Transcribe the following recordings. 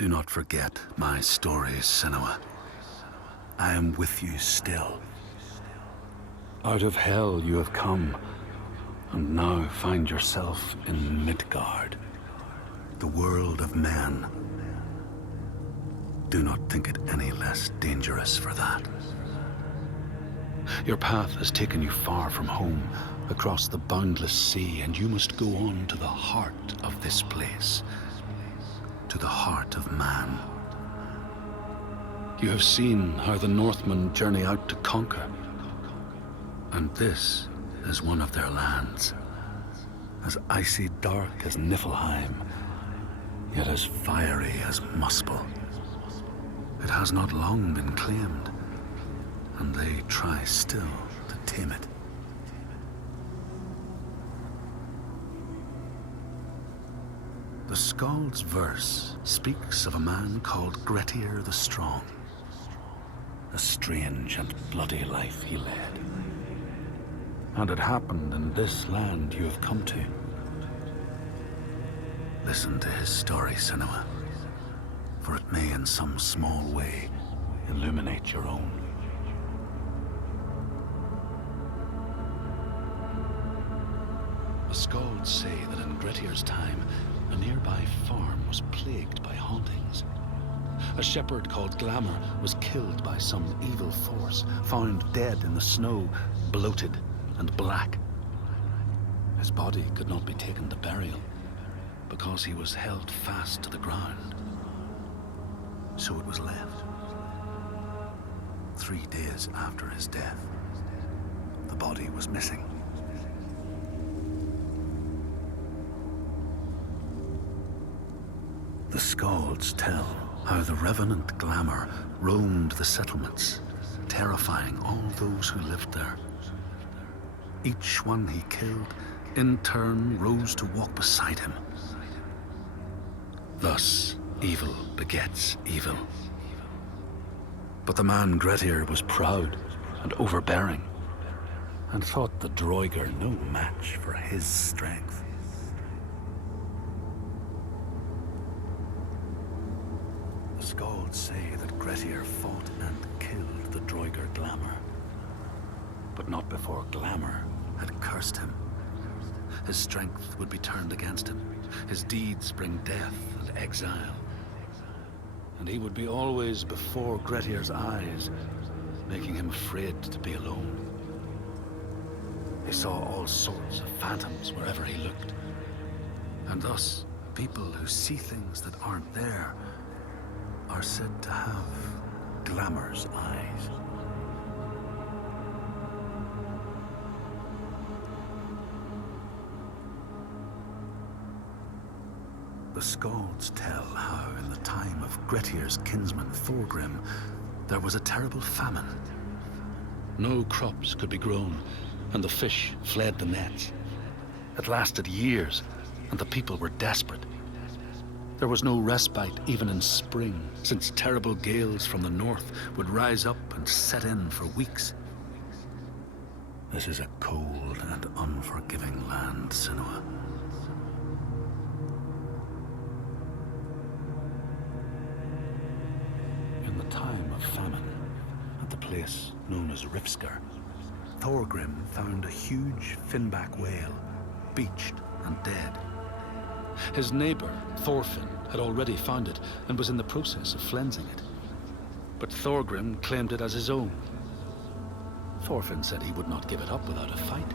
Do not forget my stories, Senua. I am with you still. Out of hell you have come, and now find yourself in Midgard, the world of men. Do not think it any less dangerous for that. Your path has taken you far from home, across the boundless sea, and you must go on to the heart of this place, to the heart of man. You have seen how the Northmen journey out to conquer, and this is one of their lands, as icy dark as Niflheim, yet as fiery as Muspel. It has not long been claimed, and they try still to tame it. The Skald's verse speaks of a man called Grettir the Strong. A strange and bloody life he led. And it happened in this land you have come to. Listen to his story, Senua, for it may in some small way illuminate your own. The Skalds say that in Grettir's time, a nearby farm was plagued by hauntings. A shepherd called Glamour was killed by some evil force, found dead in the snow, bloated and black. His body could not be taken to burial, because he was held fast to the ground. So it was left. 3 days after his death, the body was missing. The Skalds tell how the revenant Glamour roamed the settlements, terrifying all those who lived there. Each one he killed, in turn, rose to walk beside him. Thus, evil begets evil. But the man Grettir was proud and overbearing, and thought the Droiger no match for his strength. The Skalds say that Grettir fought and killed the Droiger Glamour, but not before Glamour had cursed him. His strength would be turned against him, his deeds bring death and exile, and he would be always before Grettir's eyes, making him afraid to be alone. He saw all sorts of phantoms wherever he looked, and thus people who see things that aren't there are said to have Glamour's eyes. The Skalds tell how in the time of Grettir's kinsman Thorgrim, there was a terrible famine. No crops could be grown, and the fish fled the nets. It lasted years, and the people were desperate. There was no respite even in spring, since terrible gales from the north would rise up and set in for weeks. This is a cold and unforgiving land, Senua. In the time of famine, at the place known as Rifskar, Thorgrim found a huge finback whale, beached and dead. His neighbor, Thorfinn, had already found it and was in the process of flensing it. But Thorgrim claimed it as his own. Thorfinn said he would not give it up without a fight.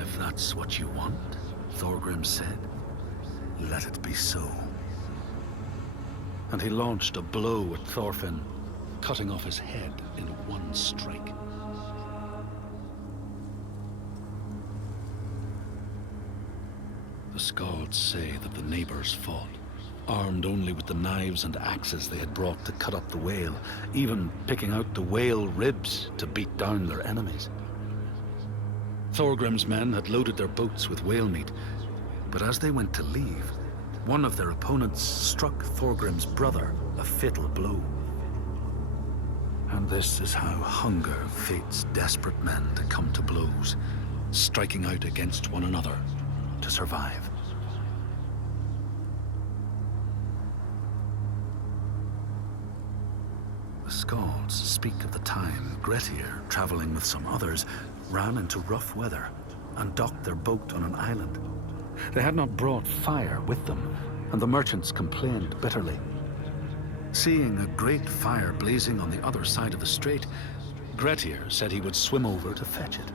If that's what you want, Thorgrim said, let it be so. And he launched a blow at Thorfinn, cutting off his head in one strike. The Skalds say that the neighbors fought, armed only with the knives and axes they had brought to cut up the whale, even picking out the whale ribs to beat down their enemies. Thorgrim's men had loaded their boats with whale meat, but as they went to leave, one of their opponents struck Thorgrim's brother a fatal blow. And this is how hunger fates desperate men to come to blows, striking out against one another to survive. Skalds speak of the time Grettir, traveling with some others, ran into rough weather and docked their boat on an island. They had not brought fire with them, and the merchants complained bitterly. Seeing a great fire blazing on the other side of the strait, Grettir said he would swim over to fetch it.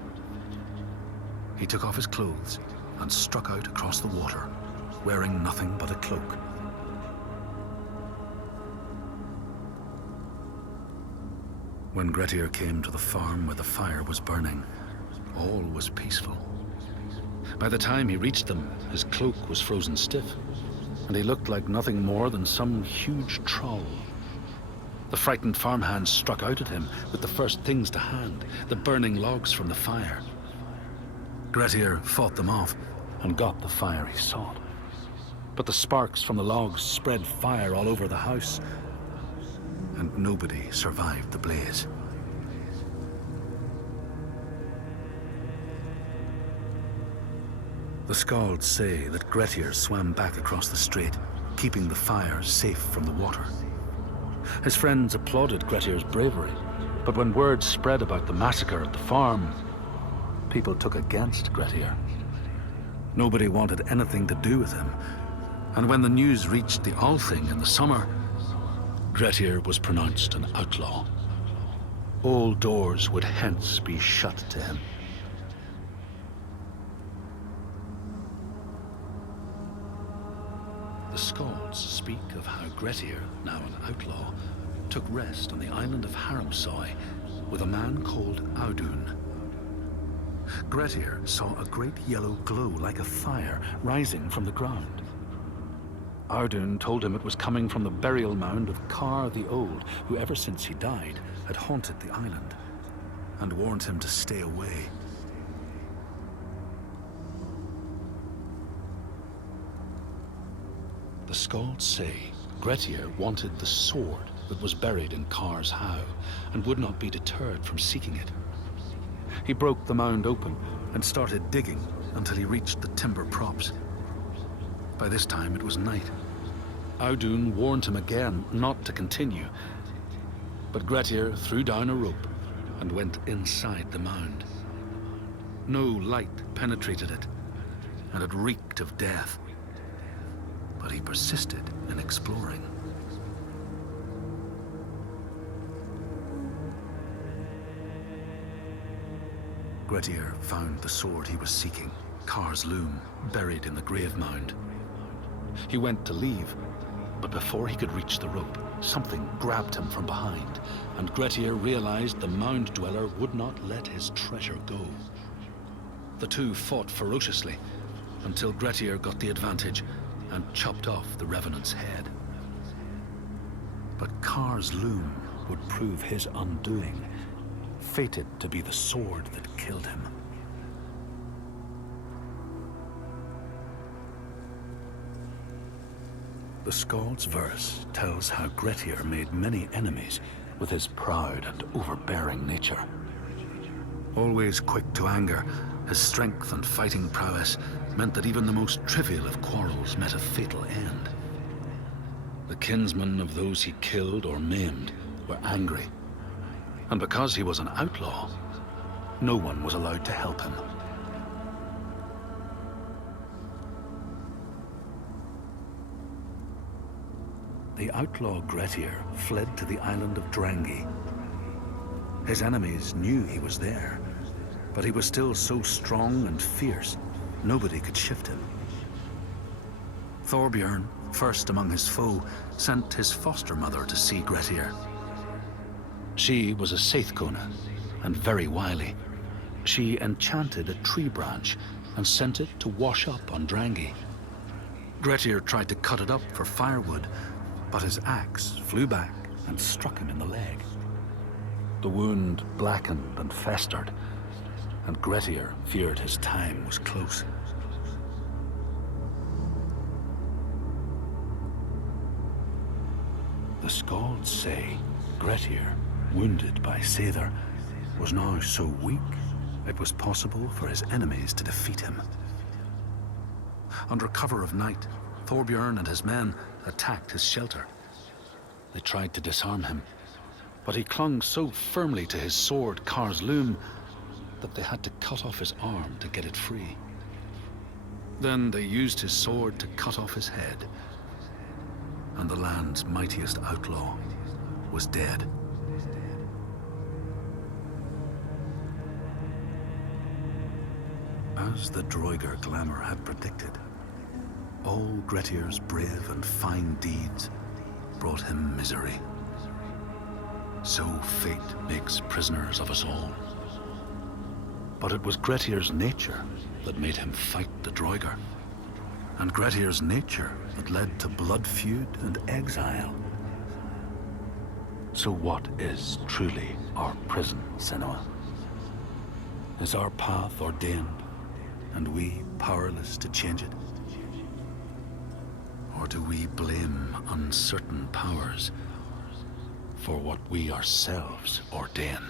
He took off his clothes and struck out across the water, wearing nothing but a cloak. When Grettir came to the farm where the fire was burning, all was peaceful. By the time he reached them, his cloak was frozen stiff, and he looked like nothing more than some huge troll. The frightened farmhands struck out at him with the first things to hand, the burning logs from the fire. Grettir fought them off and got the fire he sought. But the sparks from the logs spread fire all over the house, and nobody survived the blaze. The Skalds say that Grettir swam back across the strait, keeping the fire safe from the water. His friends applauded Grettir's bravery, but when word spread about the massacre at the farm, people took against Grettir. Nobody wanted anything to do with him, and when the news reached the Althing in the summer, Grettir was pronounced an outlaw. All doors would hence be shut to him. The Skalds speak of how Grettir, now an outlaw, took rest on the island of Haramsoy with a man called Audun. Grettir saw a great yellow glow like a fire rising from the ground. Audun told him it was coming from the burial mound of Kar the Old, who ever since he died had haunted the island, and warned him to stay away. The Skalds say Grettir wanted the sword that was buried in Kar's howe, and would not be deterred from seeking it. He broke the mound open and started digging until he reached the timber props. By this time it was night. Audun warned him again not to continue, but Grettir threw down a rope and went inside the mound. No light penetrated it, and it reeked of death. But he persisted in exploring. Grettir found the sword he was seeking, Kar's loom, buried in the grave mound. He went to leave, but before he could reach the rope, something grabbed him from behind, and Grettir realized the mound dweller would not let his treasure go. The two fought ferociously until Grettir got the advantage and chopped off the revenant's head. But Kar's loom would prove his undoing, fated to be the sword that killed him. The Skald's verse tells how Grettir made many enemies with his proud and overbearing nature. Always quick to anger, his strength and fighting prowess meant that even the most trivial of quarrels met a fatal end. The kinsmen of those he killed or maimed were angry, and because he was an outlaw, no one was allowed to help him. The outlaw Grettir fled to the island of Drangi. His enemies knew he was there, but he was still so strong and fierce, nobody could shift him. Thorbjorn, first among his foe, sent his foster mother to see Grettir. She was a Seithkona, and very wily. She enchanted a tree branch and sent it to wash up on Drangi. Grettir tried to cut it up for firewood, but his axe flew back and struck him in the leg. The wound blackened and festered, and Grettir feared his time was close. The Skalds say Grettir, wounded by Seithr, was now so weak it was possible for his enemies to defeat him. Under cover of night, Thorbjorn and his men attacked his shelter. They tried to disarm him, But he clung so firmly to his sword, Kar's loom, that they had to cut off his arm to get it free. Then they used his sword to cut off his head, and the land's mightiest outlaw was dead. As the Droigar glamour had predicted, all Grettir's brave and fine deeds brought him misery. So fate makes prisoners of us all. But it was Grettir's nature that made him fight the Droigar, and Grettir's nature that led to blood feud and exile. So what is truly our prison, Senua? Is our path ordained, and we powerless to change it? Or do we blame uncertain powers for what we ourselves ordain?